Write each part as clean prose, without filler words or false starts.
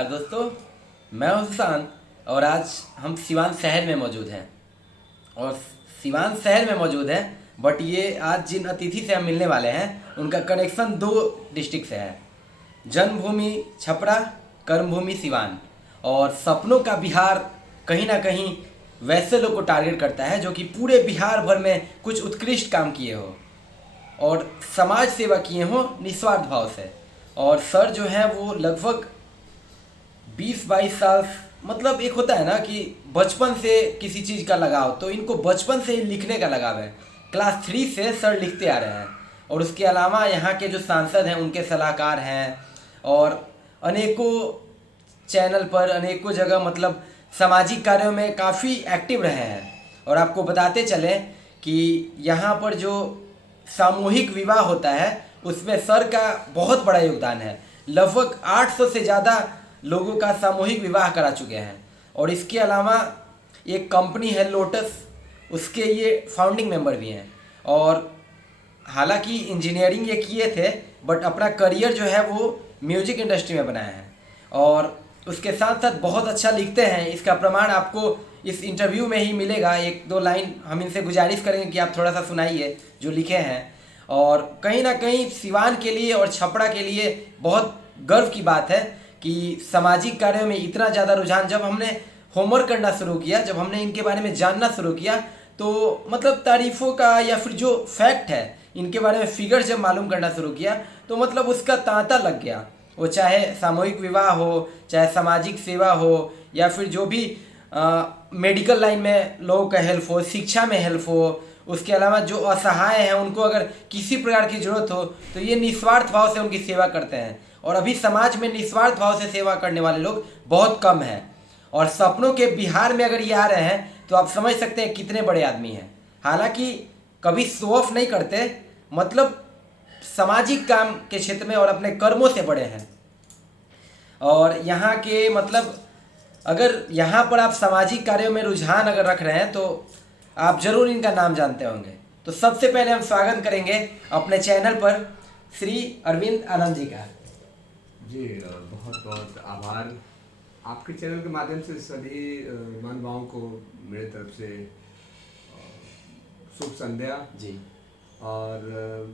नमस्कार दोस्तों, मैं हूं सुशांत और आज हम सिवान शहर में मौजूद हैं। और सिवान शहर में मौजूद हैं, बट ये आज जिन अतिथि से हम मिलने वाले हैं उनका कनेक्शन दो डिस्ट्रिक्ट से है। जन्मभूमि छपरा, कर्मभूमि सिवान। और सपनों का बिहार कहीं ना कहीं वैसे लोग को टारगेट करता है जो कि पूरे बिहार भर में कुछ उत्कृष्ट काम किए हो और समाज सेवा किए हो निस्वार्थ भाव से। और सर जो है वो लगभग 20-22 साल, मतलब एक होता है ना कि बचपन से किसी चीज़ का लगाव, तो इनको बचपन से ही लिखने का लगाव है। क्लास 3 से सर लिखते आ रहे हैं। और उसके अलावा यहाँ के जो सांसद हैं उनके सलाहकार हैं और अनेकों चैनल पर अनेकों जगह मतलब सामाजिक कार्यों में काफ़ी एक्टिव रहे हैं। और आपको बताते चलें कि यहाँ पर जो सामूहिक विवाह होता है उसमें सर का बहुत बड़ा योगदान है। लगभग 800 से ज़्यादा लोगों का सामूहिक विवाह करा चुके हैं। और इसके अलावा एक कंपनी है लोटस, उसके ये फाउंडिंग मेंबर भी हैं। और हालांकि इंजीनियरिंग ये किए थे, बट अपना करियर जो है वो म्यूजिक इंडस्ट्री में बनाए हैं। और उसके साथ साथ बहुत अच्छा लिखते हैं। इसका प्रमाण आपको इस इंटरव्यू में ही मिलेगा। 1-2 लाइन हम इनसे गुजारिश करेंगे कि आप थोड़ा सा सुनाइए जो लिखे हैं। और कहीं ना कहीं सिवान के लिए और छपरा के लिए बहुत गर्व की बात है कि सामाजिक कार्यों में इतना ज़्यादा रुझान। जब हमने होमवर्क करना शुरू किया, जब हमने इनके बारे में जानना शुरू किया, तो मतलब तारीफ़ों का या फिर जो फैक्ट है इनके बारे में फिगर जब मालूम करना शुरू किया तो मतलब उसका तांता लग गया। वो चाहे सामूहिक विवाह हो, चाहे सामाजिक सेवा हो, या फिर जो भी मेडिकल लाइन में लोगों का हेल्प हो, शिक्षा में हेल्प हो, उसके अलावा जो असहाय हैं उनको अगर किसी प्रकार की ज़रूरत हो तो ये निस्वार्थ भाव से उनकी सेवा करते हैं। और अभी समाज में निस्वार्थ भाव से सेवा करने वाले लोग बहुत कम हैं। और सपनों के बिहार में अगर ये आ रहे हैं तो आप समझ सकते हैं कितने बड़े आदमी हैं। हालांकि कभी शो ऑफ नहीं करते, मतलब सामाजिक काम के क्षेत्र में और अपने कर्मों से बड़े हैं। और यहाँ के मतलब अगर यहाँ पर आप सामाजिक कार्यों में रुझान अगर रख रहे हैं तो आप जरूर इनका नाम जानते होंगे। तो सबसे पहले हम स्वागत करेंगे अपने चैनल पर श्री अरविंद आनंद जी का। जी बहुत बहुत आभार। आपके चैनल के माध्यम से सभी महानुभावों को मेरे तरफ से शुभ संध्या जी। और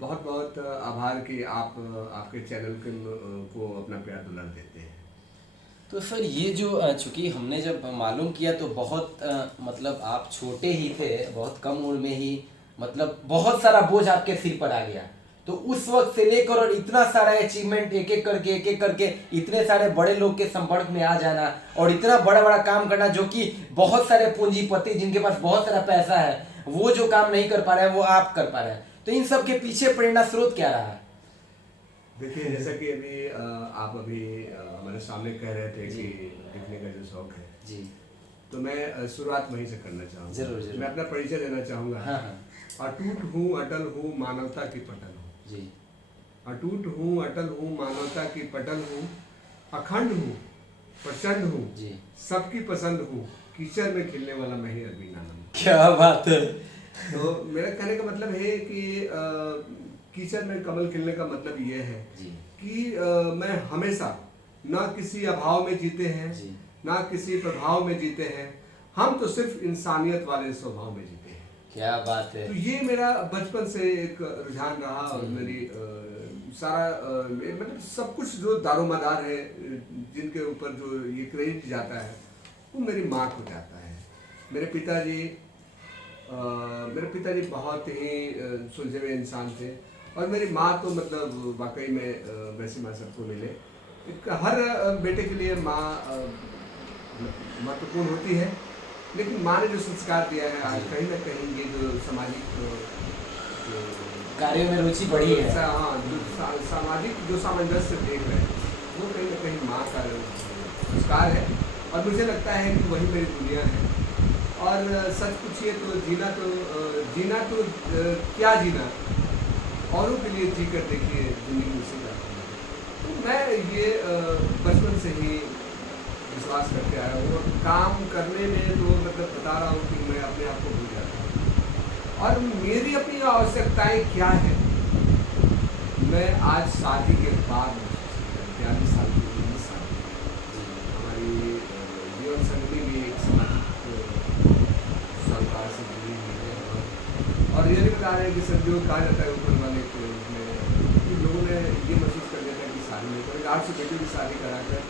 बहुत बहुत आभार कि आप आपके चैनल को अपना प्यार दुलार देते हैं। तो सर ये जो चूँकि हमने जब मालूम किया तो बहुत मतलब आप छोटे ही थे, बहुत कम उम्र में ही मतलब बहुत सारा बोझ आपके सिर पर आ गया। तो उस वक्त से लेकर और इतना सारा अचीवमेंट एक एक करके इतने सारे बड़े लोग के संपर्क में आ जाना और इतना बड़ा बड़ा काम करना, जो कि बहुत सारे पूंजीपति जिनके पास बहुत सारा पैसा है वो जो काम नहीं कर पा रहे हैं वो आप कर पा रहे हैं। तो इन सब के पीछे प्रेरणा स्रोत क्या रहा है? देखिए, जैसा कि आप अभी हमारे सामने कह रहे थे कि लिखने का जो शौक है जी, तो मैं शुरुआत वहीं से करना चाहूँगा। जरूर। मैं अपना परिचय देना चाहूँगा। हाँ। अटूट हूँ, अटल हूँ, मानवता की पटल हूँ जी। अटूट हूँ, अटल हूँ, मानवता की पटल हूँ, अखंड हूँ, प्रचंड हूँ जी, सबकी पसंद हूँ, कीचड़ में खिलने वाला मैं ही अरविंद आनंद। क्या बात है। तो मेरा कहने का मतलब है कि कीचड़ में कमल खिलने का मतलब ये है कि मैं हमेशा ना किसी अभाव में जीते हैं, ना किसी प्रभाव में जीते हैं, हम तो सिर्फ इंसानियत वाले स्वभाव में जीते हैं। क्या बात है। तो ये मेरा बचपन से एक रुझान रहा और मेरी सारा मतलब सब कुछ जो दारोमदार है, जिनके ऊपर जो ये क्रेडिट जाता है वो मेरी माँ को जाता है। मेरे पिताजी बहुत ही सुलझे हुए इंसान थे और मेरी माँ तो मतलब वाकई में वैसी माँ सबको मिले। हर बेटे के लिए माँ महत्वपूर्ण होती है, लेकिन माँ ने जो संस्कार दिया है आज कहीं ना कहीं ये जो सामाजिक कार्यों में रुचि बढ़ी है। हाँ, जो सामाजिक जो सामंजस्य देख रहे हैं वो कहीं ना कहीं माँ का संस्कार है। और मुझे लगता है कि वही मेरी दुनिया है। और सच पूछिए तो जीना तो क्या जीना, औरों के लिए जी कर देखिए जिंदगी उसी का। तो मैं ये बचपन से ही विश्वास करके आया हूँ और काम करने में तो मतलब बता रहा हूँ कि मैं अपने आप को भूल जाता हूँ और मेरी अपनी आवश्यकताएं क्या है। मैं आज शादी के बाद 42 साल की 19 साल और ये भी बता रहे हैं कि सर जो कहा जाता है ऊपर वाले के उसमें कि लोगों ने ये महसूस कर लिया था कि शादी नहीं करेंगे। 800 बेटों की शादी कराकर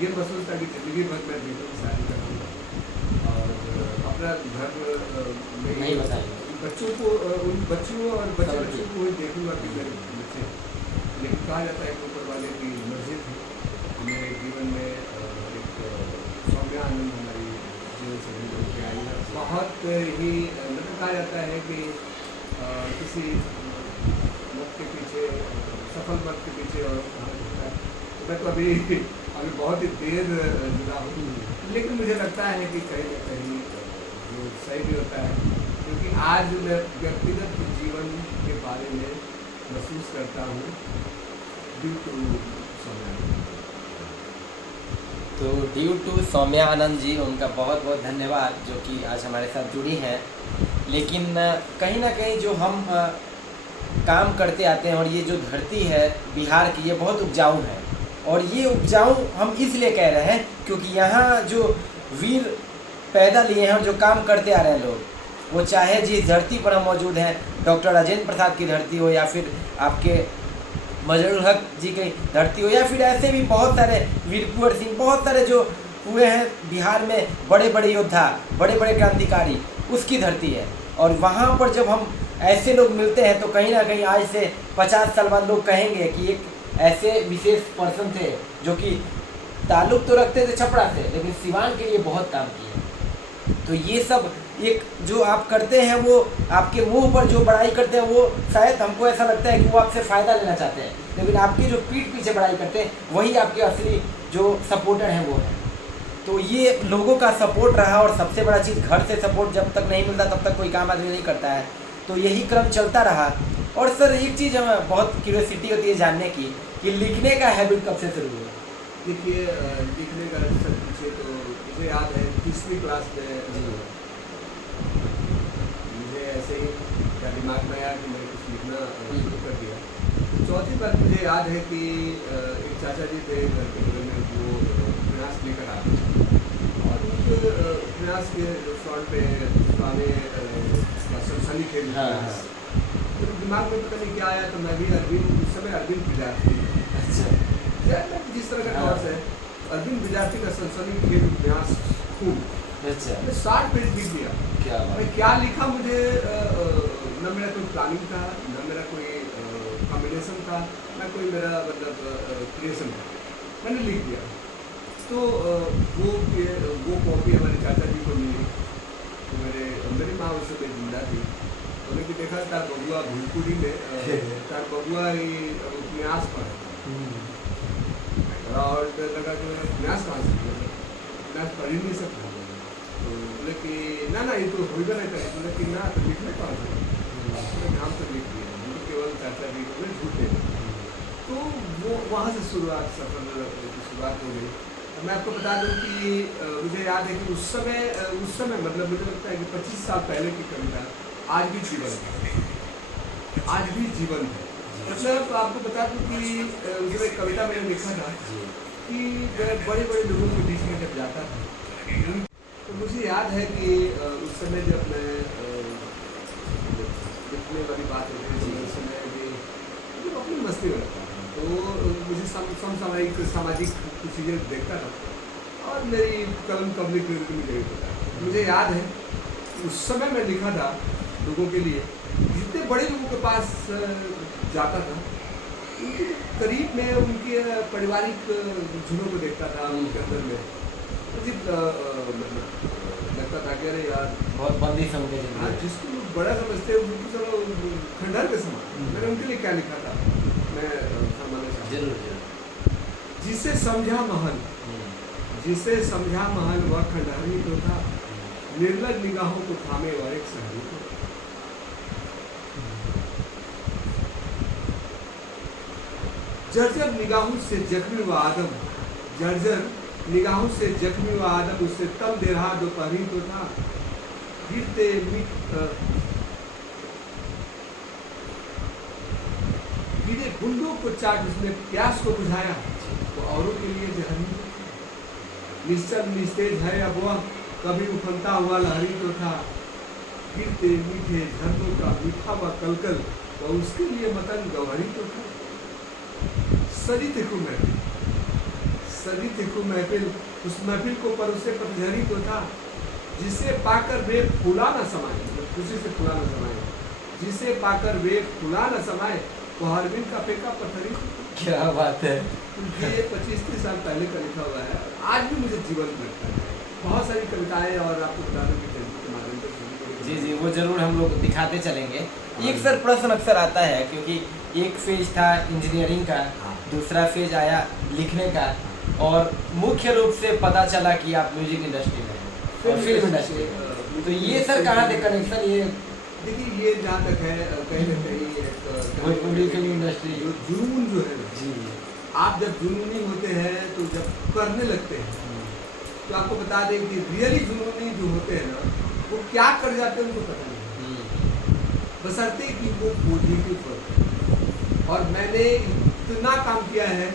ये महसूस था कि ज़िंदगी भर मैं बेटों की शादी करूँगा और अपना घर में नहीं बताएंगे बच्चों को उन बच्चों और बच्चों को ही देखूँगा कि मेरे बच्चे। लेकिन कहा जाता है कि ऊपर वाले की मर्जी थी मेरे जीवन में एक सौम्यानंद हमारी जीवन से निकल के आई है। बहुत ही मतलब कहा जाता है कि किसी मत के पीछे सफल मत के पीछे और होता है। तो मैं तो अभी बहुत ही देर जुड़ा हूँ, लेकिन मुझे लगता है कि कहीं ना कहीं जो सही भी होता है, क्योंकि आज मैं व्यक्तिगत जीवन के बारे में महसूस करता हूँ ड्यू टू सौम्यानंद। तो ड्यू टू सौम्या आनंद जी, उनका बहुत बहुत धन्यवाद जो कि आज हमारे साथ जुड़ी हैं। लेकिन कहीं ना कहीं जो हम काम करते आते हैं और ये जो धरती है बिहार की, ये बहुत उपजाऊ है। और ये उपजाऊ हम इसलिए कह रहे हैं क्योंकि यहाँ जो वीर पैदा लिए हैं और जो काम करते आ रहे हैं लोग, वो चाहे जिस धरती पर हम मौजूद हैं, डॉक्टर राजेंद्र प्रसाद की धरती हो या फिर आपके मजरूल हक जी की धरती हो या फिर ऐसे भी बहुत सारे वीर कुंवर सिंह, बहुत सारे जो हुए हैं बिहार में बड़े बड़े योद्धा, बड़े बड़े क्रांतिकारी, उसकी धरती है। और वहाँ पर जब हम ऐसे लोग मिलते हैं तो कहीं ना कहीं आज से 50 साल बाद लोग कहेंगे कि एक ऐसे विशेष पर्सन थे जो कि ताल्लुक़ तो रखते थे छपरा से, लेकिन सिवान के लिए बहुत काम किए। तो ये सब एक जो आप करते हैं, वो आपके मुंह पर जो बड़ाई करते हैं, वो शायद हमको ऐसा लगता है कि वो आपसे फ़ायदा लेना चाहते हैं, लेकिन आपकी जो पीठ पीछे बड़ाई करते हैं वही आपके असली जो सपोर्टर हैं वो हैं। तो ये लोगों का सपोर्ट रहा, और सबसे बड़ा चीज़ घर से सपोर्ट जब तक नहीं मिलता तब तक कोई काम आदमी नहीं करता है। तो यही क्रम चलता रहा। और सर एक चीज़ हमें बहुत क्यूरियोसिटी होती है जानने की कि लिखने का हैबिट कब से शुरू हुआ? देखिए, लिखने का सर पूछे तो मुझे याद है 3वीं क्लास में मुझे ऐसे ही क्या दिमाग में आया कि मैंने कुछ लिखना शुरू कर दिया। तो चौथी बार मुझे याद है कि एक चाचा जी थे घर के बगल में, वो उपन्यास लेकर आते थे और उनके उपन्यास के फ्रंट पे पुराने सनसनी खेल तो दिमाग में पता नहीं क्या आया, तो मैं भी अरविंद, उस समय अरविंद विद्यार्थी, अच्छा जिस तरह का कोर्स है, अरविंद विद्यार्थी का सनसनी खेल उपन्यास खूब, अच्छा, मैं 60 पेज लिख दिया। क्या मैं क्या लिखा, मुझे न मेरा कोई प्लानिंग था, न मेरा कोई कॉम्बिनेशन था, न कोई मेरा मतलब क्रिएशन था, मैंने लिख दिया। तो वो कॉपी हमारे चाचा जी को मिली, तो मेरी माँ उस समय जिंदा थी। उन्होंने देखा तार बबुआ भूलपुरी में तार बबुआ उपन्यास पढ़ा और लगा कि उपन्यास कहाँ से, उपन्यास पढ़ ही नहीं सकता। तो बोले कि ना ये तो हो ही नहीं करे। बोले कि ना तो लिखने कहाँ से, नाम तो लिख दिया, तो केवल चाचा जी को झूठे। तो वो वहाँ से सफ़र की शुरुआत हो गई। मैं आपको बता दूं कि मुझे याद है कि उस समय मतलब मुझे लगता है कि 25 साल पहले की कविता आज भी जीवन है, आज भी जीवन है। मतलब आपको बता दूं कि मुझे एक कविता मैंने लिखा था कि मैं बड़े बड़े लोगों के बीच में जब जाता था, तो मुझे याद है कि उस समय जब मैं लिखने वाली बात होती थी, उस समय भी अपनी मस्ती में रहता था। तो मुझे समसामयिक सामाजिक चीज़ें देखता था और मेरी कलम कब निकली मुझे पता है। मुझे याद है उस समय मैं लिखा था लोगों के लिए, जितने बड़े लोगों के पास जाता था, उनके करीब में उनके पारिवारिक झुनों को देखता था, उनके अंदर में अजीब लगता था कि अरे यार बहुत बंदी समझे, हाँ, जिसको लोग बड़ा समझते हैं उनको चलो खंडहर के समान। मैंने उनके लिए क्या लिखा था, मैं जरूर जिसे समझा महल, जिसे समझा महल वह खंडहरी तो था, निर्लज निगाहों को थामे और एक शहरी को। जर्जर निगाहों से जख्मी व आदम, जर्जर निगाहों से जख्मी व आदम, उससे तम दे रहा दोपहरी तो था, गिरते गिरे गुंडों को चाट उसने प्यास को बुझाया, तो औरों के लिए जहरी। निश्चल निस्तेज है अब वह, कभी उफनता हुआ लहरी तो था, गिरते मीठे झरनों का मीठा व कलकल, तो उसके लिए मतन गौहरी तो था। सजी तिखू महफिल, सजी तिखू महफिल, उस महफिल को परोसे पतझड़ी तो था, जिसे पाकर वे फूला न समाए, मतलब खुशी से फूला न समाए, जिसे पाकर वे फूला न समाए, वो हरबिन का फेंका पत्थरी। क्या बात है। ये 25-30 साल पहले का लिखा हुआ है, आज भी मुझे जीवंत लगता है। बहुत सारी कविताएं और आपको बता दूं कि फेसबुक के माध्यम से जी जी, वो जरूर हम लोग दिखाते चलेंगे। एक सर प्रश्न अक्सर आता है, क्योंकि एक फेज था इंजीनियरिंग का, दूसरा फेज आया लिखने का, और मुख्य रूप से पता चला कि आप म्यूजिक इंडस्ट्री में हैं और फिल्म इंडस्ट्री में। तो ये सर कहाँ थे कनेक्शन? ये देखिए, ये जहाँ तक है कहीं न कहीं भोजपुरी फिल्म इंडस्ट्री जो जुनून जो है ना, जी, आप जब जुनूनी होते हैं तो जब करने लगते हैं, तो आपको बता दें कि रियली जुनूनी जो होते हैं ना, वो क्या कर जाते हैं उनको पता नहीं, बशर्ते कि वो पॉजिटिव होते। और मैंने इतना काम किया है,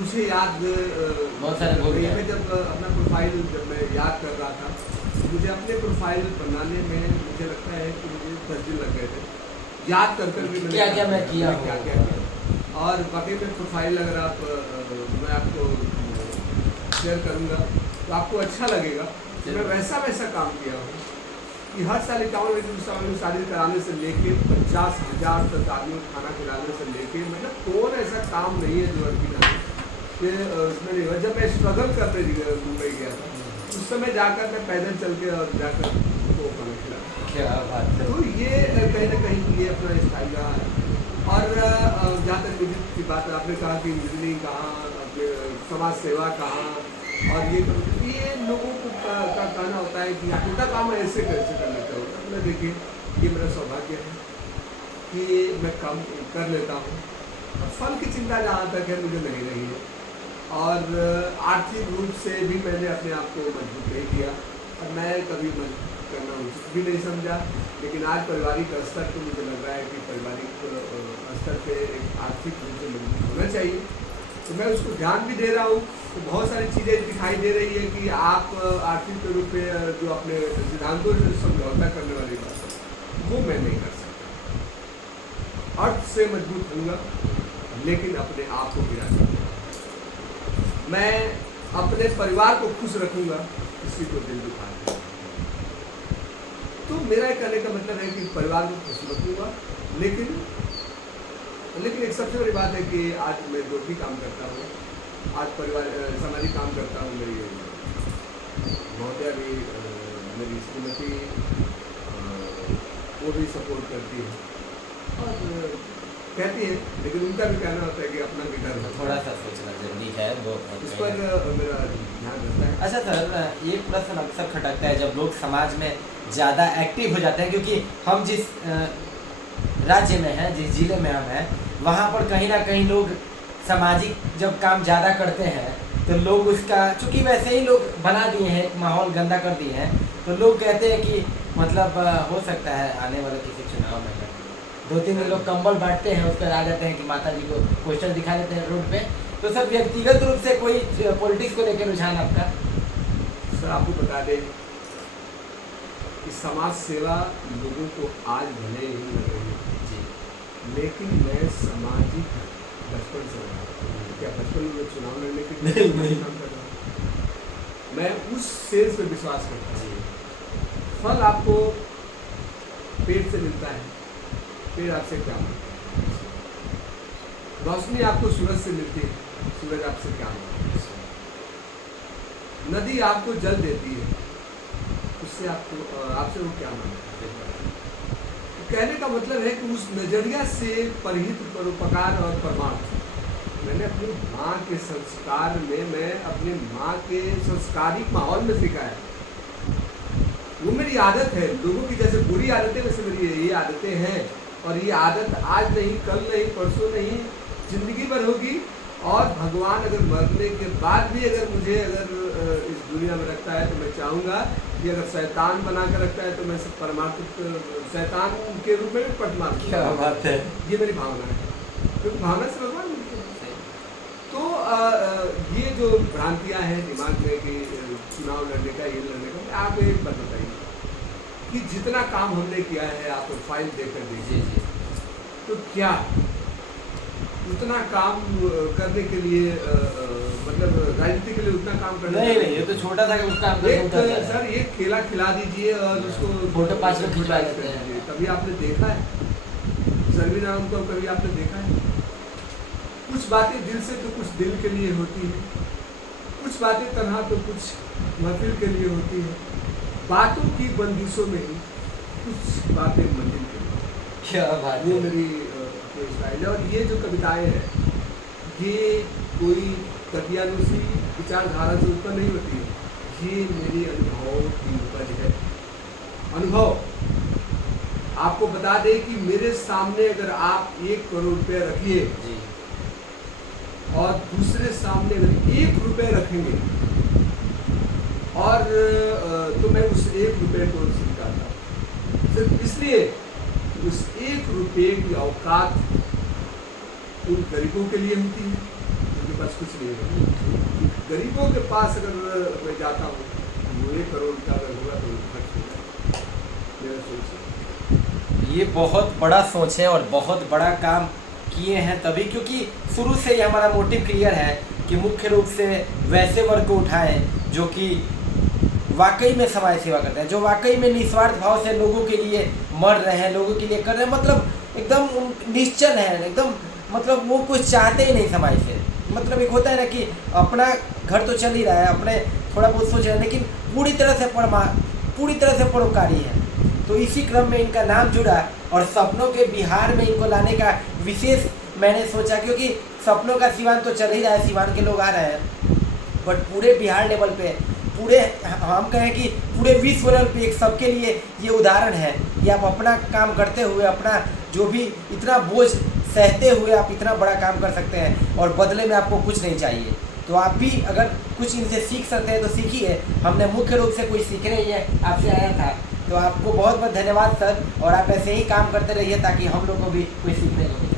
मुझे याद बहुत सारे लोग हैं। मैं जब अपना प्रोफाइल जब मैं याद कर रहा था, मुझे अपने प्रोफाइल बनाने में मुझे लगता है कि मुझे 10 दिन लग गए थे, याद कर कर के मैंने क्या क्या मैं किया क्या क्या किया। और बाकी में प्रोफाइल अगर आप मैं आपको शेयर करूँगा तो आपको अच्छा लगेगा कि मैं वैसा वैसा काम किया हूँ कि हर साल 51 में शादी कराने से लेके 50,000 तक आदमी को खाना खिलाने से लेके, मतलब कौन ऐसा काम नहीं है जो अभी ना कि उसमें नहीं हुआ। जब मैं स्ट्रगल करने मुंबई गया था, उस समय जाकर मैं पैदल चल के और जाकर उनको खाना खिलाया। क्या बात है। तो ये कहीं ना कहीं ये अपना स्टाइल रहा है। और जहाँ तक म्यूजिक की बात है, आपने कहा कि इंजीनियरिंग कहाँ, अपने समाज सेवा कहाँ, और ये लोगों को का कहना होता है कि छोटा काम ऐसे कैसे कर लेता हूँ। मतलब देखिए, ये मेरा सौभाग्य है कि मैं काम कर लेता हूँ, और फल की चिंता जहाँ तक है मुझे नहीं रही है, और आर्थिक रूप से भी मैंने अपने आप को मजबूत नहीं किया, और मैं कभी मजबूत करना उचित भी नहीं समझा। लेकिन आज पारिवारिक स्तर पर मुझे लग रहा है कि पारिवारिक स्तर पे एक आर्थिक रूप से मजबूत होना चाहिए, तो मैं उसको ध्यान भी दे रहा हूँ। तो बहुत सारी चीज़ें दिखाई दे रही है कि आप आर्थिक रूप में जो अपने सिद्धांतों से समझौता करने वाली बात है, वो मैं नहीं कर सकता। अर्थ से मजबूत होऊंगा, लेकिन अपने आप को गिरा दूंगा। मैं अपने परिवार को खुश रखूंगा, किसी को दिल दुखा दूंगा। तो मेरा कहने का मतलब है कि परिवार को खुश रखूंगा, लेकिन एक सबसे बड़ी बात है कि आज मैं जो भी काम करता हूँ, आज परिवार सामाजिक काम करता हूँ। मेरी महोदया भी, मेरी श्रीमती, वो भी सपोर्ट करती है और कहती है, लेकिन उनका भी कहना होता है कि अपना भी घर थोड़ा सा सोचना जरूरी है, वो इस पर मेरा ध्यान रहता है। अच्छा सर, ये प्रश्न अक्सर खटकता है जब लोग समाज में ज़्यादा एक्टिव हो जाते हैं, क्योंकि हम जिस राज्य में हैं, जिस जिले में हम हैं, वहाँ पर कहीं ना कहीं लोग सामाजिक जब काम ज़्यादा करते हैं तो लोग उसका, चूँकि वैसे ही लोग बना दिए हैं, एक माहौल गंदा कर दिए हैं, तो लोग कहते हैं कि मतलब हो सकता है आने वाले किसी चुनाव में 2-3 लोग कंबल बांटते हैं, उस पर आ जाते हैं कि माता जी को पोस्टर दिखा देते हैं रोड पे। तो सर, व्यक्तिगत रूप से कोई पॉलिटिक्स को लेकर रुझान आपका? सर, आपको बता दें कि समाज सेवा लोगों को आज भले ही लग रही है जी, लेकिन मैं सामाजिक बचपन से रहा हूँ। क्या बचपन में चुनाव लड़ने के लिए नहीं काम कर रहा हूँ? मैं उस सेंस में विश्वास करता हूँ। फल आपको पेड़ से मिलता है, पेड़ आपसे क्या मांगता है? रोशनी आपको सूरज से मिलती है, सूरज आपसे क्या मांगता है? नदी आपको जल देती है, उससे आपसे वो क्या मांगता है? कहने का मतलब है कि उस नजरिया से परहित, परोपकार और परमार्थ मैंने अपनी माँ के संस्कार में, मैं अपने माँ के संस्कारिक माहौल में सीखा है। वो मेरी आदत है। लोगों की जैसे बुरी आदतें, वैसे मेरी ये आदतें हैं, और ये आदत आज नहीं, कल नहीं, परसों नहीं, जिंदगी भर होगी। और भगवान अगर मरने के बाद भी अगर मुझे इस दुनिया में रखता है, तो मैं चाहूँगा कि अगर शैतान बना कर रखता है तो मैं परमार्थिक शैतान के रूप में भी परमार्थिक। क्या बात है। ये मेरी भावना है, क्योंकि भावना से भगवान मिलते हैं। तो ये जो भ्रांतियाँ हैं दिमाग में कि चुनाव लड़ने का, ये लड़ने का, आप एक बात बताइए कि जितना काम हमने किया है, आप फाइल देखकर जी देखिए, जी तो क्या उतना काम करने के लिए मतलब राजनीति के लिए उतना काम करना नहीं नहीं, ये तो छोटा था कि उसका अंदर एक उतर जाए। सर एक केला खिला दीजिए और उसको फोटो 5 में खिंचवा देते हैं। दीजिए। कभी आपने देखा है सरवीन आलम को? कभी आपने देखा है? कुछ बातें दिल से तो कुछ दिल के लिए होती है, कुछ बातें तन्हा तो कुछ महफिल के लिए होती है, बातों की बंदिशों में ही कुछ बातें मंजिल के लिए। क्या बात वो है। मेरी अपनी स्टाइल है। और ये जो कविताएं हैं ये कोई तकियानुसी विचारधारा से उत्पन्न नहीं होती है, ये मेरे अनुभव की उपज है। अनुभव आपको बता दें कि मेरे सामने अगर आप 1 करोड़ रुपए रखिए जी और दूसरे सामने अगर 1 रुपए रखेंगे और तो मैं उस 1 रुपए को स्वीकारता हूं, सिर्फ इसलिए उस 1 रुपए की औकात उन गरीबों के लिए होती है उनके पास कुछ नहीं होता। गरीबों के पास अगर मैं जाता हूँ, वो 1 करोड़ का अगर होगा तो खर्च होगा। मेरा सोच है। ये बहुत बड़ा सोच है और बहुत बड़ा काम किए हैं तभी, क्योंकि शुरू से ही हमारा मोटिव क्लियर है कि मुख्य रूप से वैसे वर्ग को उठाएं जो कि वाकई में समाज सेवा करते हैं, जो वाकई में निस्वार्थ भाव से लोगों के लिए मर रहे हैं, लोगों के लिए कर रहे हैं, मतलब एकदम निश्चल है, एकदम मतलब वो कुछ चाहते ही नहीं समाज से। मतलब एक होता है ना कि अपना घर तो चल ही रहा है, अपने थोड़ा बहुत सोच रहे हैं, लेकिन पूरी तरह से परोपकारी है। तो इसी क्रम में इनका नाम जुड़ा और सपनों के बिहार में इनको लाने का विशेष मैंने सोचा, क्योंकि सपनों का सिवान तो चल ही रहा है, सिवान के लोग आ रहे हैं, बट पूरे बिहार लेवल पे, पूरे हम कहें कि पूरे विश्व लेवल पे एक सबके लिए ये उदाहरण है कि आप अपना काम करते हुए, अपना जो भी इतना बोझ सहते हुए आप इतना बड़ा काम कर सकते हैं और बदले में आपको कुछ नहीं चाहिए। तो आप भी अगर कुछ इनसे सीख सकते हैं तो सीखिए। हमने मुख्य रूप से कोई सीखने ही आपसे आया था, तो आपको बहुत बहुत धन्यवाद सर, और आप ऐसे ही काम करते रहिए ताकि हम लोग को भी कोई सीखने को मिले।